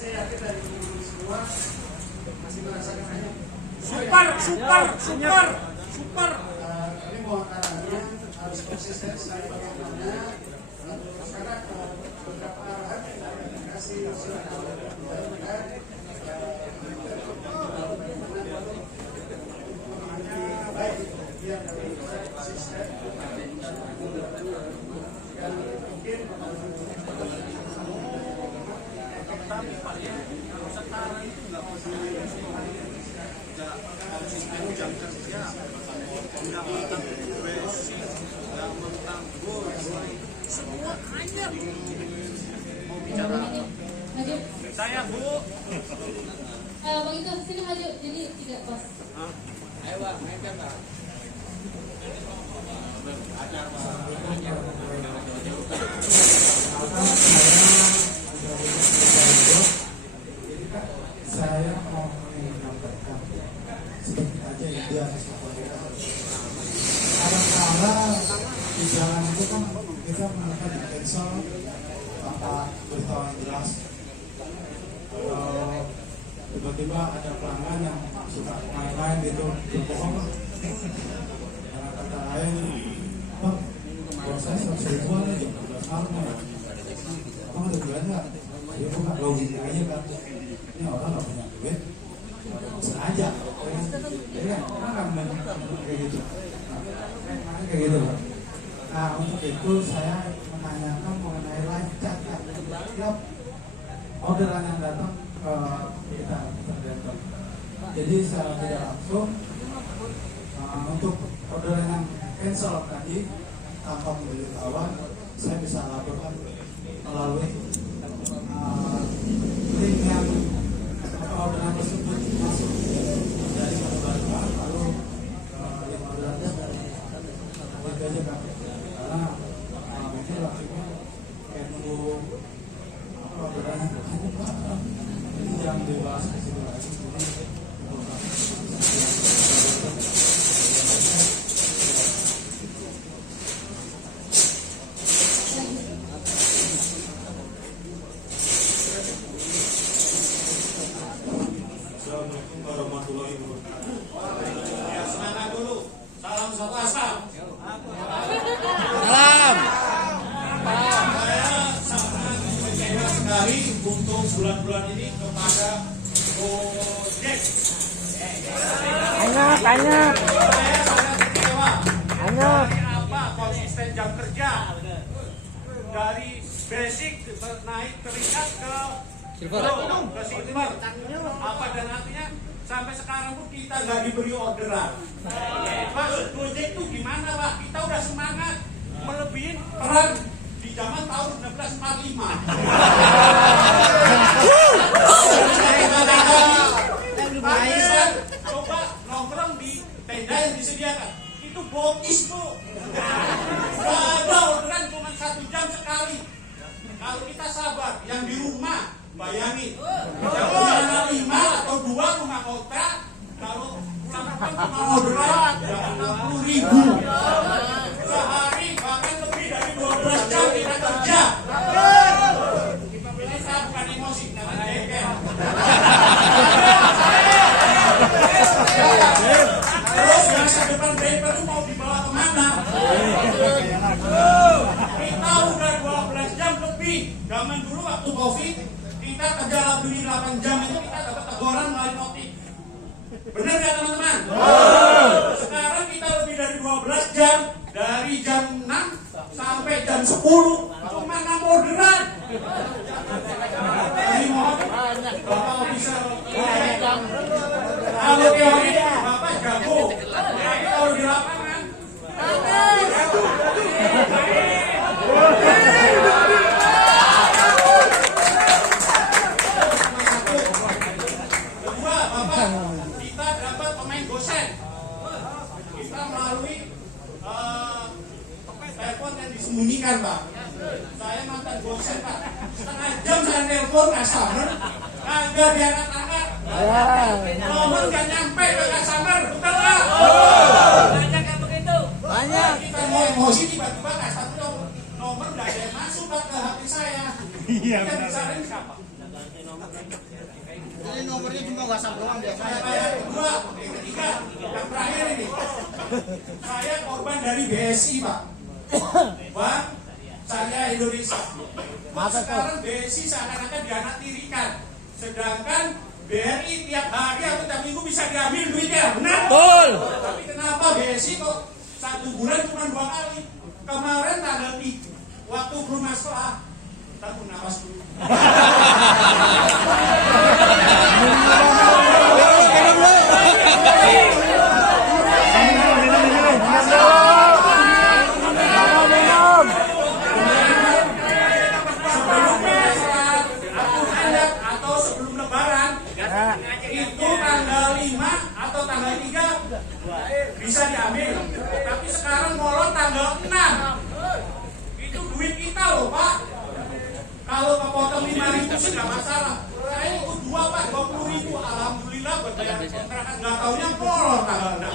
Saya yakin dari semua masih merasakan hanya super. Kami mohon arahannya harus konsisten sekali bagaimana karena beberapa arahan yang akan dikasih baik yang dari konsisten dan mungkin Tapi Pak ya, kalau sekarang itu nggak konsisten jam kerja, nggak mentang basic, nggak mentang bos, semua hanya mau bicara apa? Saya Bu. Bang itu sini maju, jadi tidak pas. Ayo Bang, mainkan Bang. saya mau menyampaikan sedikit aja ide kadang-kadang di jalan itu kan kita menemukan di cancel tanpa beritahu yang jelas. Kalau tiba-tiba ada pelanggan yang suka main-main gitu berbohong lah, karena kata lain Bang, kalau saya 100 ribuan aja 12 malam ya Bang ada jualan nggak? Dia buka login aja kan, ini orang nggak punya duit sengaja ya kan, orang kayak gitu kayak gitu. Nah untuk itu saya menanyakan mengenai live chat kan, tiap orderan yang datang kita tergantung. Jadi secara tidak langsung untuk orderan yang cancel tadi tanpa memberitahuan, saya bisa laporkan melalui link yang orderan tersebut masuk dari barang lalu yang orderannya itu aja kan, karena mungkin langsungnya kayak nunggu orderannya hanya Pak, jadi jangan dibahas di situ lagi. Assalamualaikum warahmatullahi wabarakatuh. Ya, semangat dulu. Salam satu asal. Salam. Saya sangat kecewa sekali untuk bulan-bulan ini kepada Gojek. Banyak. Saya sangat kecewa. Banyak. Dari apa konsisten jam kerja? Dari basic naik terikat ke silver. Apa dan artinya sampai sekarang pun kita nggak diberi orderan. Maksud Gojek itu gimana Pak? Kita udah semangat melebihin peran di zaman tahun 1945. Arisan coba nongkrong di tenda yang disediakan. Itu bokis tuh. Nggak ada orderan cuma 1 jam sekali. Kalau kita sabar, yang di rumah bayangin, yang punya anak 5 atau 2 rumah kota, kalau pulang kampung cuma orderan 60.000 sehari, bahkan lebih dari 12 jam kita kerja. Ini saya bukan emosi, karena jengkel. Terus masa depan driver itu mau dibawa kemana? Kita udah 12 jam lebih. Zaman dulu waktu Covid, kita kerja lebih 8 jam itu kita dapat teguran melalui notif. Benar nggak teman-teman? Sekarang kita lebih dari 12 jam, dari jam 6 sampai jam 10 cuma 6 orderan. Ini mohon Bapak bisa kalau teori Bapak jago, tapi kalau di lapangan kedua, Bapak, kita dapat pemain gosen. Kita melalui telepon yang disembunyikan, Pak. Saya mantan gosen, Pak. Setengah jam saya telepon customer, kagak diangkat-angkat. Nomor nggak nyampe ke customer, betul nggak? Banyak yang begitu. Banyak. Kita mau emosi tiba-tiba nomor nggak ada yang masuk ke HP saya. Iya. Kita bicara siapa? Ini nomornya cuma WhatsApp doang biasa. Yang kedua, yang ketiga, yang terakhir ini. Saya korban dari BSI, Pak. Bank Syariah Indonesia. Sekarang BSI seakan-akan dianaktirikan. Sedangkan BRI tiap hari atau tiap minggu bisa diambil duitnya. Benar? Betul. Tapi kenapa BSI kok 1 bulan cuma 2 kali? Kemarin tanggal 3, waktu belum masuk aku napas dulu. Atau sebelum lebaran itu tanggal 5 atau tanggal 3 bisa diambil, tapi sekarang molor tanggal 6. Itu duit kita loh, Pak. Kalau kepotong 5.000 sih nggak masalah. Saya ikut 2, Pak, 20.000. Alhamdulillah buat bayar kontrakan. Nggak taunya molor tanggal 6.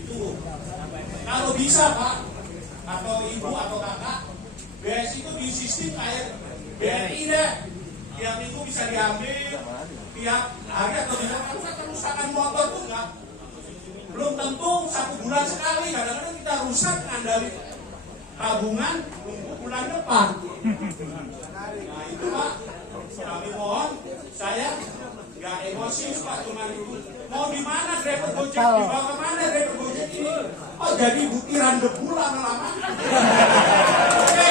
Itu kalau bisa, Pak, atau ibu atau kakak, BSI itu di sistem kayak BRI deh. Tiap minggu bisa diambil, tiap hari atau tiap hari. Kerusakan motor tuh enggak, belum tentu 1 bulan sekali. Kadang-kadang kita rusak ngandalin tabungan nunggu bulan depan. Nah itu, Pak, kami mohon, saya nggak emosi, Pak, cuma itu. Mau di mana driver Gojek, dibawa ke mana driver Gojek ini? Oh jadi butiran debu lama-lama. Oke.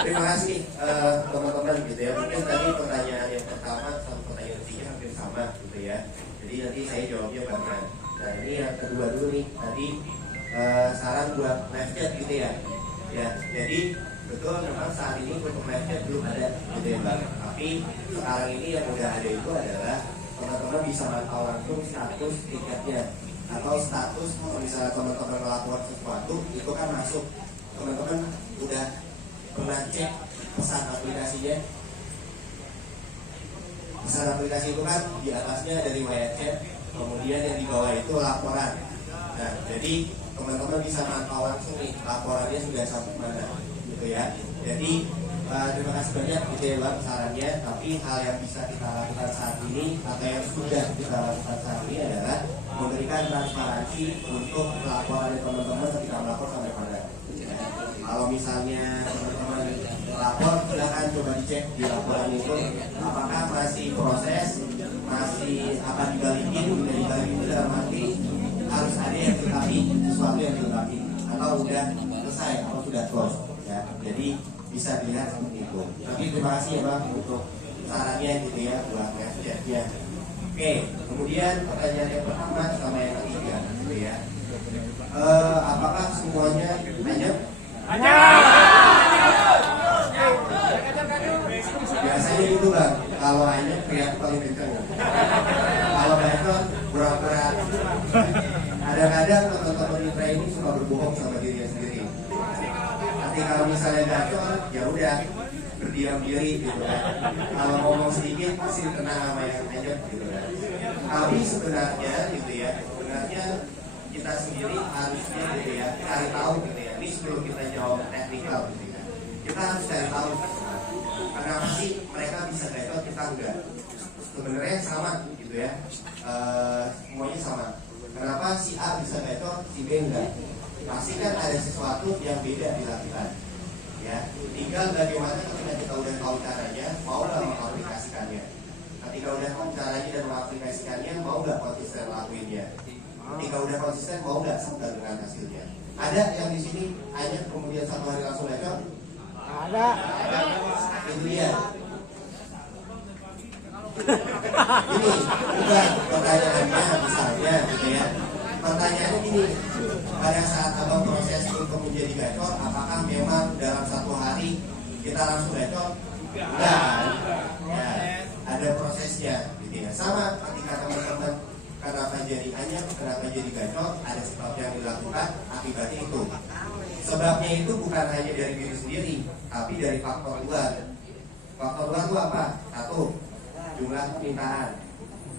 Terima kasih teman-teman gitu ya. Mungkin tadi pertanyaan yang pertama sama pertanyaan ketiga hampir sama gitu ya. Jadi nanti saya jawabnya barengan. Nah ini yang kedua dulu nih. Tadi saran buat live chat gitu ya. Ya, jadi betul memang saat ini untuk live chat belum ada gitu ya Bang. Tapi sekarang ini yang udah ada itu adalah teman-teman bisa mantau langsung status tiketnya atau status kalau misalnya teman-teman melapor sesuatu itu kan masuk. Teman-teman udah pernah cek pesan aplikasinya? Pesan aplikasi itu kan di atasnya dari WhatsApp chat, kemudian yang di bawah itu laporan. Nah, jadi teman-teman bisa mantau langsung nih laporannya sudah sampai mana, gitu ya. Jadi terima kasih banyak gitu ya Bang sarannya. Tapi hal yang bisa kita lakukan saat ini atau yang sudah kita lakukan saat ini adalah memberikan transparansi untuk laporan teman-teman ketika melapor sampai mana. Kalau misalnya teman-teman lapor, silahkan coba dicek di laporan itu apakah masih proses, masih akan dibalikin, udah dibalikin itu dalam arti harus ada yang dilengkapi, sesuatu yang dilengkapi, atau udah selesai, atau sudah close ya. Jadi bisa dilihat seperti itu. Tapi terima kasih ya Bang untuk sarannya gitu ya buat chatnya. Oke, kemudian pertanyaan yang pertama sama yang ketiga gitu ya. Apakah semuanya hanya biasanya itu Bang, kalau hanya teriak paling kencang. Kalau bacot pura-pura. Kadang-kadang teman-teman mitra ini suka berbohong sama dirinya sendiri. Nanti kalau misalnya bacot, ya udah berdiam diri gitu kan. Kalau ngomong sedikit pasti kena sama yang hanya gitu kan. Tapi sebenarnya gitu ya, sebenarnya kita sendiri harusnya gitu ya cari tahu gitu ya. Ini sebelum kita jawab teknikal gitu ya. Kita harus cari tahu kenapa sih mereka bisa bacot kita enggak. Sebenarnya sama gitu ya. Semuanya sama. Kenapa si A bisa bacot, si B enggak? Pasti kan ada sesuatu yang beda dilakukan. Ya, tinggal bagaimana ketika kita udah tahu caranya, mau nggak mengaplikasikannya. Ketika udah tahu caranya dan mengaplikasikannya, mau nggak konsisten lakuinnya. Ketika udah konsisten, mau nggak senang dengan hasilnya. Ada yang di sini hanya kemudian 1 hari langsung bacot? Ada. Itu dia. Ini bukan pertanyaannya misalnya gitu ya. Pertanyaannya gini, pada saat abang proses untuk menjadi gacor, apakah memang dalam 1 hari kita langsung gacor? Enggak. Ya, ada prosesnya gitu ya. Sama ketika teman-teman karena jadi anyap, kenapa jadi gacor, ada sebab yang dilakukan, akibatnya itu. Sebabnya itu bukan hanya dari diri sendiri, tapi dari faktor luar. Faktor luar itu apa? Satu, jumlah permintaan.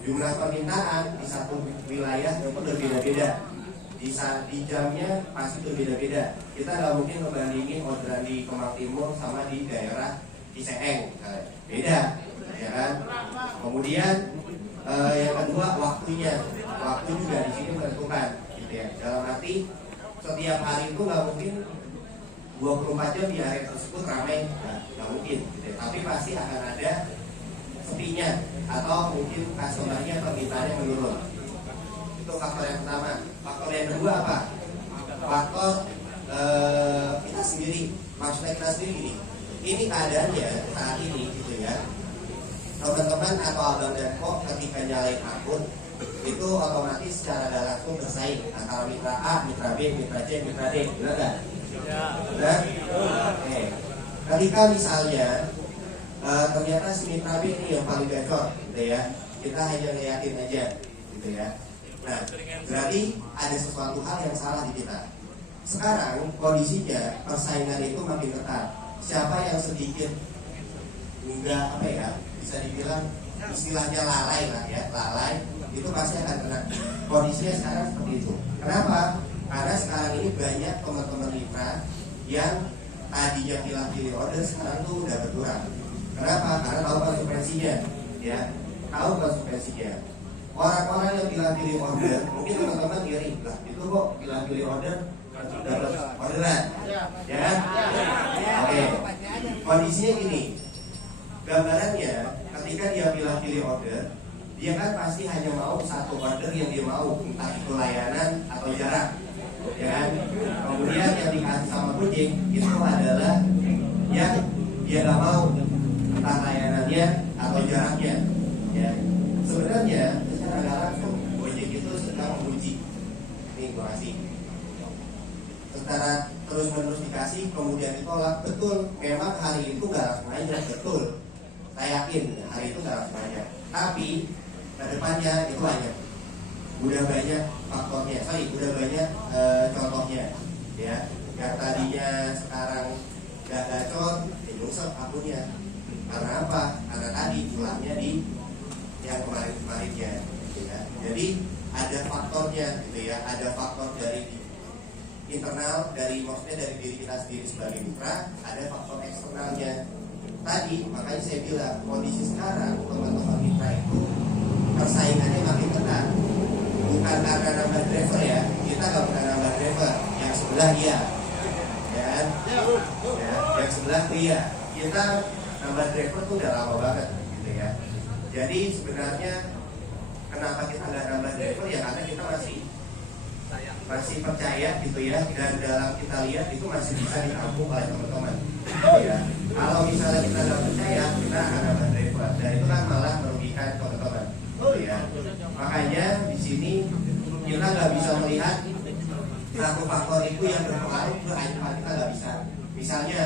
Jumlah permintaan di satu wilayah itu berbeda-beda. Di jamnya pasti berbeda-beda. Kita nggak mungkin membandingin orderan di Kemang Timur sama di daerah Ciseeng, beda, ya kan? Kemudian yang kedua waktunya, waktu juga di sini menentukan, gitu ya. Dalam arti setiap hari itu nggak mungkin 24 jam di area tersebut ramai, nggak mungkin, gitu ya. Tapi pasti akan ada sepinya atau mungkin customernya permintaannya menurun. Itu faktor yang pertama. Faktor yang kedua apa? Faktor kita sendiri. Maksudnya kita sendiri gini. Ini keadaannya saat ini gitu ya. Teman-teman atau abang dan kok ketika nyalain akun itu otomatis secara gak langsung bersaing antara mitra A, mitra B, mitra C, mitra D, benar nggak? Benar? Oke. Ketika misalnya ternyata si mitra B ini yang paling gacor, gitu ya, kita hanya ngeliatin aja, gitu ya. Nah, berarti ada sesuatu hal yang salah di kita. Sekarang kondisinya persaingan itu makin ketat. Siapa yang sedikit enggak apa ya, bisa dibilang istilahnya lalai lah ya, lalai itu pasti akan kena. Kondisinya sekarang seperti itu. Kenapa? Karena sekarang ini banyak teman-teman mitra yang tadinya pilih order sekarang tuh udah berkurang. Kenapa? Karena tahu konsekuensinya, ya, tahu konsekuensinya. Orang-orang yang pilih order, mungkin teman-teman iri lah, itu kok pilih order dapat orderan, ya kan? Oke. Kondisinya gini. Gambarannya, ketika dia pilih order, dia kan pasti hanya mau satu order yang dia mau, entah itu layanan atau jarak, ya kan? Kemudian yang dikasih sama Gojek itu adalah yang dia nggak mau, entah layanannya atau jaraknya, ya. Sebenarnya secara nggak langsung Gojek itu sedang menguji, nih gua kasih. Secara terus-menerus dikasih, kemudian ditolak, betul. Memang hari itu nggak langsung aja, betul. Saya yakin hari itu nggak langsung aja. Tapi kedepannya itu banyak, udah banyak faktornya, udah banyak contohnya, ya. Yang tadinya sekarang nggak gacor, nyungsep akunnya. Karena apa? Karena tadi ulangnya di yang kemarin-kemarinnya, ya. Jadi ada faktornya, gitu ya. Ada faktor dari internal, maksudnya dari diri kita sendiri sebagai mitra, ada faktor eksternalnya. Tadi makanya saya bilang kondisi sekarang teman-teman mitra itu persaingannya makin ketat. Bukan karena nambah driver ya, kita nggak pernah nambah driver. Yang sebelah iya, ya, yang sebelah iya. Kita nambah driver tuh udah lama banget, gitu ya. Jadi sebenarnya kenapa kita nggak nambah driver ya karena kita masih percaya gitu ya, dan dalam kita lihat itu masih bisa ditampung oleh teman-teman, ya. Kalau misalnya kita nggak percaya, kita akan nambah driver, dan itu kan malah merugikan teman-teman, ya. Makanya di sini kita nggak bisa melihat satu faktor itu yang berpengaruh ke kehidupan kita, nggak bisa. Misalnya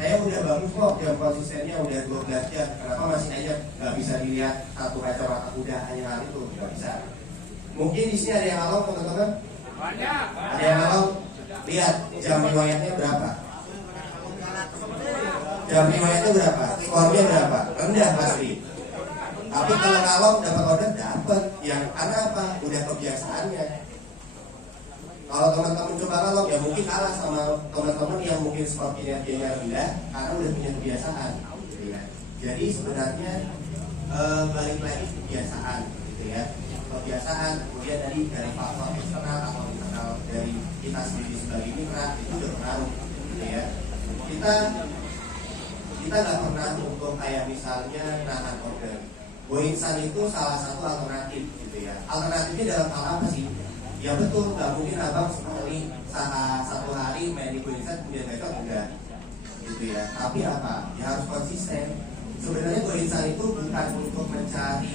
saya udah bagus kok jam konsistennya udah 12 jam, kenapa masih aja nggak bisa dilihat satu kacamata kuda hanya hal itu, nggak bisa. Mungkin di sini ada yang halo teman-teman. Banyak. Ada yang halo. Lihat jam riwayatnya berapa? Jam riwayatnya berapa? Skornya berapa? Rendah pasti. Tapi kalau ngalong dapat order dapat. Yang karena apa? Udah kebiasaannya. Kalau teman-teman coba ngalong ya mungkin kalah sama teman-teman yang mungkin skor kinerjanya rendah karena udah punya kebiasaan. Jadi sebenarnya balik lagi kebiasaan, gitu ya. Kebiasaan, kemudian dari faktor eksternal atau internal dari kita sendiri sebagai mitra itu berpengaruh, gitu ya. Kita nggak pernah untuk kayak misalnya nahan order. Goinsan itu salah satu alternatif, gitu ya. Alternatifnya dalam hal apa sih? Ya betul, nggak mungkin abang sekali satu hari main di Goinsan kemudian besok enggak, gitu ya. Tapi apa? Ya harus konsisten. Sebenarnya Goinsan itu bukan untuk mencari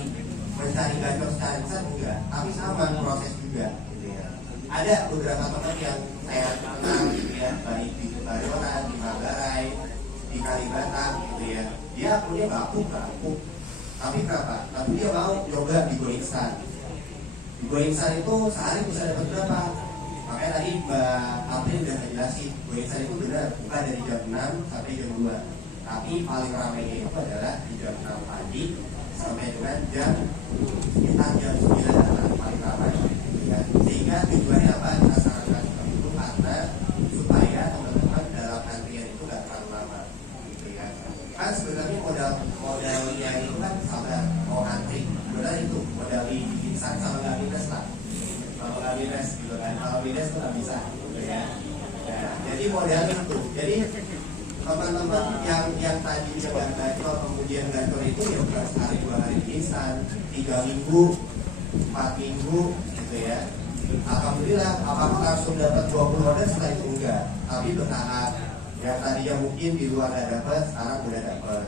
gacor secara instan enggak, tapi sama proses juga, gitu ya. Ada beberapa teman yang saya kenal, gitu ya, baik di Bayoran, di Manggarai, di Kalibata, gitu ya. Dia punya bapuk, tapi berapa? Tapi dia mau yoga di Go Instan. Di Go Insan itu sehari bisa dapat berapa? Makanya tadi Mbak April udah ngejelasin, Go Insan itu benar buka dari jam 6 sampai jam 2. Tapi paling ramainya itu adalah di jam 6 pagi sampai dengan sekitar jam 9 paling ramai. Ya. Sehingga tujuannya apa? Kita sarankan seperti itu karena supaya teman-teman dalam antrian itu nggak terlalu lama. Gitu ya. Kan sebenarnya modalnya itu kan sabar mau antri. Sebenarnya itu modal di insan sama nggak minus lah. Kalau nggak minus gitu kan. Kalau minus itu nggak bisa. Gitu ya. Nah, jadi modal itu. Jadi teman-teman yang tadinya nggak gacor kemudian gacor itu ya bukan sehari 2 hari instan, 3 minggu, 4 minggu gitu ya. Alhamdulillah apakah langsung dapat 20 order setelah itu enggak, tapi bertahap. Yang tadinya mungkin di luar nggak dapat, sekarang udah dapat.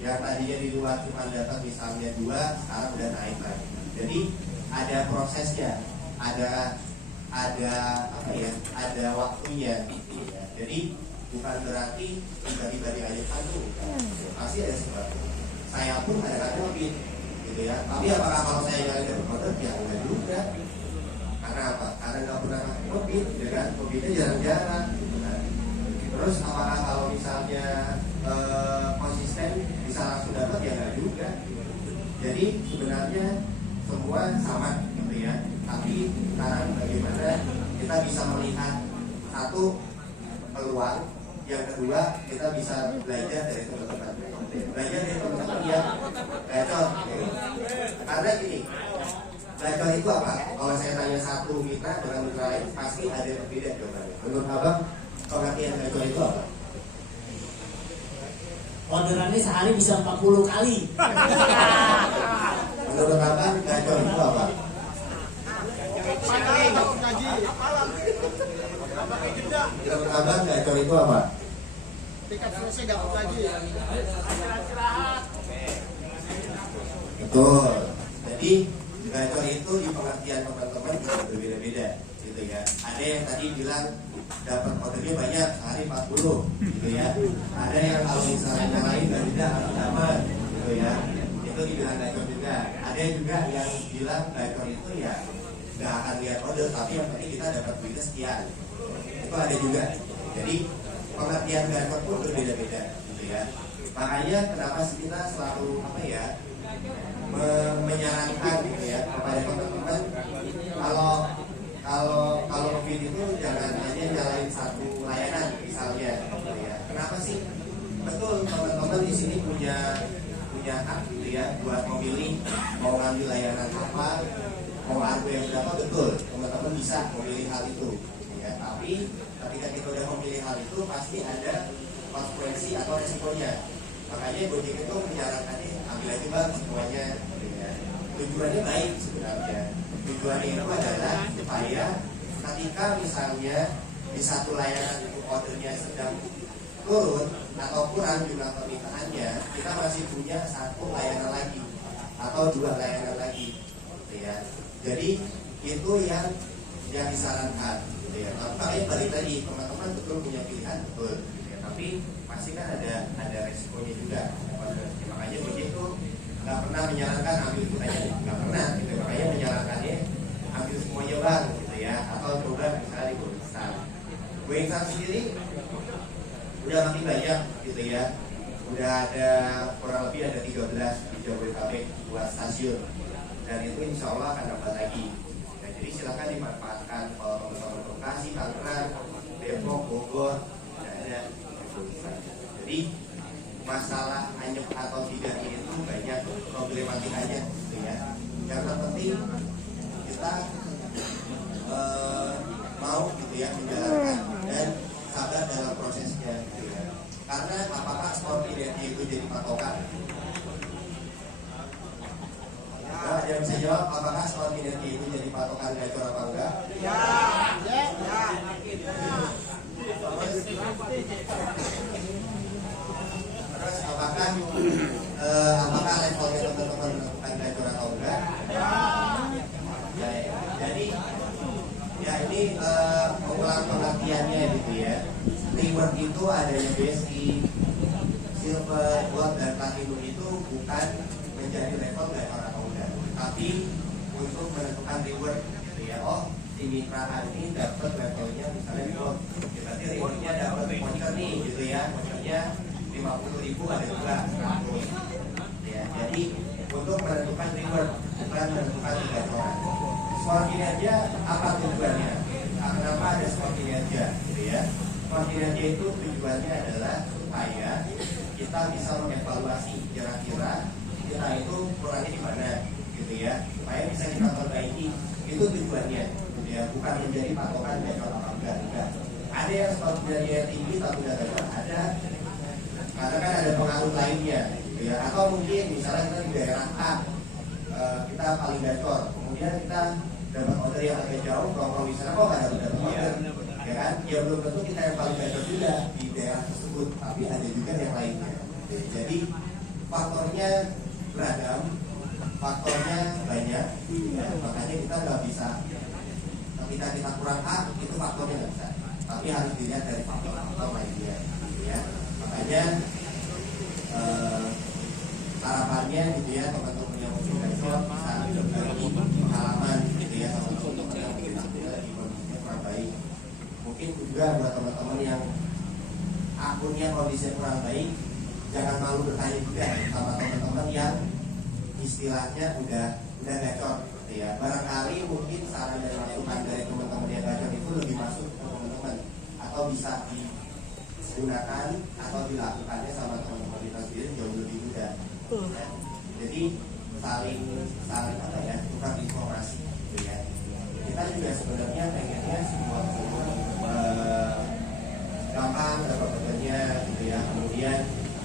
Yang tadinya di luar cuma dapat misalnya 2, sekarang udah naik lagi. Jadi ada prosesnya, ada apa ya, ada waktunya. Gitu ya. Jadi bukan berarti tiba-tiba diajukan tuh, pasti ada sebab. Saya pun kadang-kadang lebih, gitu ya. Tapi apakah kalau saya nyari dari order ya enggak juga. Karena apa? Karena nggak pernah COVID, gitu kan? COVID-nya jarang-jarang, gitu kan. Terus apakah kalau misalnya konsisten bisa langsung dapat ya enggak juga. Jadi sebenarnya semua sama, gitu ya. Tapi sekarang bagaimana kita bisa melihat satu peluang, yang kedua kita bisa belajar dari teman-teman. Belajar dari teman-teman yang gacor. Karena gini, gacor itu apa? Kalau saya tanya satu mitra dengan mitra lain pasti ada yang berbeda jawabannya. Menurut abang, pengertian gacor itu apa? Orderannya sehari bisa 40 kali. Menurut abang, gacor itu apa? Menurut abang, gacor itu apa? Tiket selesai dapat lagi. Betul. Jadi gacor itu di pengertian teman-teman juga berbeda-beda, gitu ya. Ada yang tadi bilang dapat ordernya banyak, sehari 40, gitu ya. Ada yang kalau misalnya yang lain nggak tidak harus dapat, gitu ya. Itu dibilang gacor juga. Ada juga yang bilang gacor itu ya nggak akan lihat order, tapi yang penting kita dapat duitnya sekian. Itu ada juga. Jadi pengertian gacor pun berbeda-beda, gitu ya. Makanya kenapa sih kita selalu apa ya menyarankan gitu ya kepada teman-teman kalau COVID itu jangan hanya nyalain satu layanan misalnya, gitu ya. Kenapa sih? Betul, teman-teman di sini punya hak gitu ya buat memilih mau ngambil layanan apa, mau harga yang berapa, betul. Teman-teman bisa memilih hal itu, gitu ya. Tapi ketika kita udah memilih hal itu pasti ada konsekuensi atau resikonya. Makanya Gojek itu menyarankannya ambil aja bang semuanya, gitu ya. Tujuannya baik sebenarnya. Tujuannya itu adalah supaya ketika misalnya di satu layanan itu ordernya sedang turun atau kurang jumlah permintaannya, kita masih punya satu layanan lagi atau 2 layanan lagi, gitu ya. Jadi itu yang disarankan, gitu ya. Makanya balik tadi teman-teman betul punya pilihan, betul, gitu ya. Tapi pasti kan ada resikonya juga. Makanya Gojek itu nggak pernah menyarankan ambil semuanya, nggak pernah, gitu. Makanya menyarankannya ambil semuanya bang, gitu ya. Atau coba misalnya di Go Insan. Go Insan sendiri udah makin banyak, gitu ya. Udah ada kurang lebih ada 13 di Jabodetabek buat stasiun. Dan itu insya Allah akan dapat lagi. Nah, jadi silakan dimanfaatkan kalau teman-teman Bekasi, Tangerang, Depok, Bogor, ada. Jadi masalah anyep atau tidak itu banyak problematikanya, gitu ya. Yang terpenting kita mau gitu ya menjalankan dan sabar dalam prosesnya, gitu ya. Karena apakah spontaneity itu jadi patokan? Nah, ada yang bisa jawab apakah spontaneity itu jadi patokan gacor apa enggak? Ya. Terus apakah levelnya teman-teman melakukan gacor atau enggak? Ya, jadi ya ini mengulang pengertiannya gitu ya. Reward itu adanya basic, silver, gold, dan platinum itu bukan menjadi level gacor atau enggak, tapi untuk menentukan reward gitu ya. Oh, si mitra ini dapat levelnya misalnya reward, berarti rewardnya dapat voucher nih gitu ya, vouchernya 50.000 ada juga 100 ya. Jadi untuk menentukan reward bukan menentukan gacoran. Skor kinerja apa tujuannya? Kenapa ada skor kinerja gitu ya? Skor kinerja itu tujuannya adalah supaya kita bisa mengevaluasi kira-kira kita itu kurangnya di mana gitu ya, supaya bisa kita perbaiki. Itu tujuannya gitu ya, bukan menjadi patokan gacor apa enggak. Ada yang skor kinerja tinggi tapi tidak gacor, ada karena kan ada pengaruh lainnya gitu ya. Atau mungkin misalnya kita di daerah A kita paling gacor, kemudian kita dapat order yang agak jauh, kalau misalnya kok nggak dapat order ya kan, ya belum tentu kita yang paling gacor juga di daerah tersebut, tapi ada juga yang lainnya. Jadi faktornya beragam, faktornya banyak ya, makanya kita nggak bisa ketika kita kurang A itu faktornya nggak bisa, tapi harus dilihat dari faktor-faktor lainnya gitu ya. Makanya harapannya gitu ya, teman-teman yang mau gacor bisa berbagi pengalaman gitu ya sama teman-teman yang mungkin di kondisinya kurang baik. Mungkin juga buat teman-teman yang akunnya kondisinya kurang baik, jangan malu bertanya juga sama teman-teman yang istilahnya udah gacor gitu ya. Barangkali mungkin saran dan masukan dari teman-teman yang gacor itu lebih masuk ke teman-teman, atau bisa digunakan atau dilakukannya sama teman-teman kita sendiri jauh lebih mudah ya. Jadi saling apa ya, tukar informasi gitu ya. Kita juga sebenarnya pengennya semua gampang dapat bekerja gitu ya, kemudian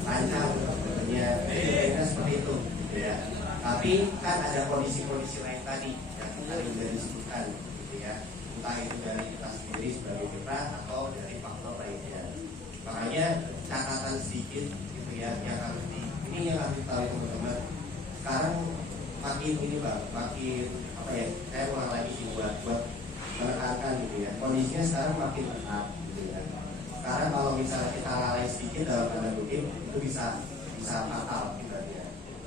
lancar dapat bekerja, pengennya seperti itu gitu ya. Tapi kan ada kondisi-kondisi lain tadi yang tadi sudah disebutkan gitu ya, entah itu dari kita sendiri sebagai mitra atau dari faktor lainnya. Makanya catatan sedikit gitu ya yang harus ini yang harus tahu teman-teman. Sekarang makin ini bang, makin apa ya? Saya ulang lagi sih buat menekankan gitu ya. Kondisinya sekarang makin ketat gitu ya. Sekarang kalau misalnya kita lalai sedikit dalam tanda kutip itu bisa fatal sebenarnya.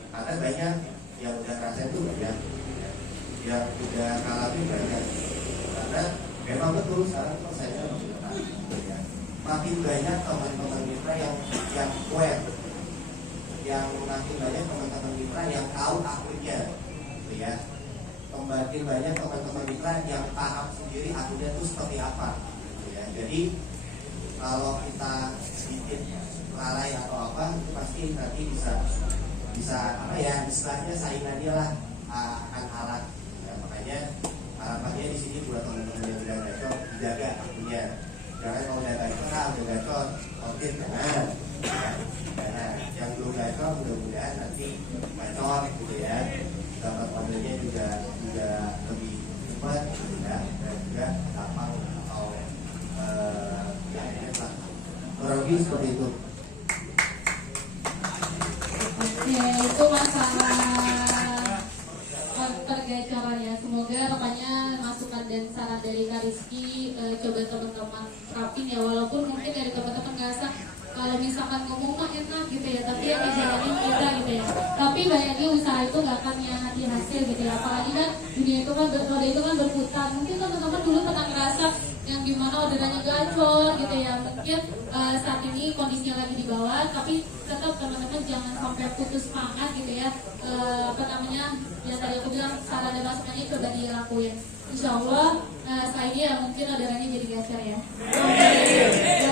Karena banyak yang udah ngerasain itu banyak, yang udah ngalamin banyak. Karena memang betul sekarang persaingan makin ketat gitu ya. Makin banyak teman-teman mitra yang aware, yang makin banyak teman-teman mitra yang tahu akunnya gitu ya. Makin banyak teman-teman mitra yang paham sendiri akunnya itu seperti apa gitu ya. Jadi kalau kita sedikit lalai atau apa itu pasti nanti bisa apa ya, istilahnya saingannya lah akan kalah ya. Makanya harapannya di sini buat teman-teman yang udah gacor dijaga akunnya. Jangan kalau udah gacor kontin jangan. Nah, yang belum gacor mudah-mudahan nanti gacor gitu ya, dapat ordernya juga lebih cepat gitu ya, dan juga gampang atau ya enak, kurang lebih seperti itu. Oke, itu masalah pergacoran ya. Semoga makanya masukan dan saran dari Kak Rizky coba teman-teman terapin ya, walaupun mungkin dari teman-teman ngerasa kalau misalkan ngomong mah enak gitu ya, tapi yang dijalanin kita gitu ya. Tapi banyaknya usaha itu gak akan ngasih hasil gitu ya. Apalagi kan dunia itu kan roda itu kan berputar. Mungkin teman-teman dulu pernah ngerasa yang gimana orderannya gacor gitu ya. Mungkin saat ini kondisinya lagi di bawah, tapi tetap teman-teman jangan sampai putus semangat gitu ya. Ya tadi aku bilang saran dan masukannya coba dilakuin. Insya Allah setelah ini ya mungkin orderannya jadi gacor ya.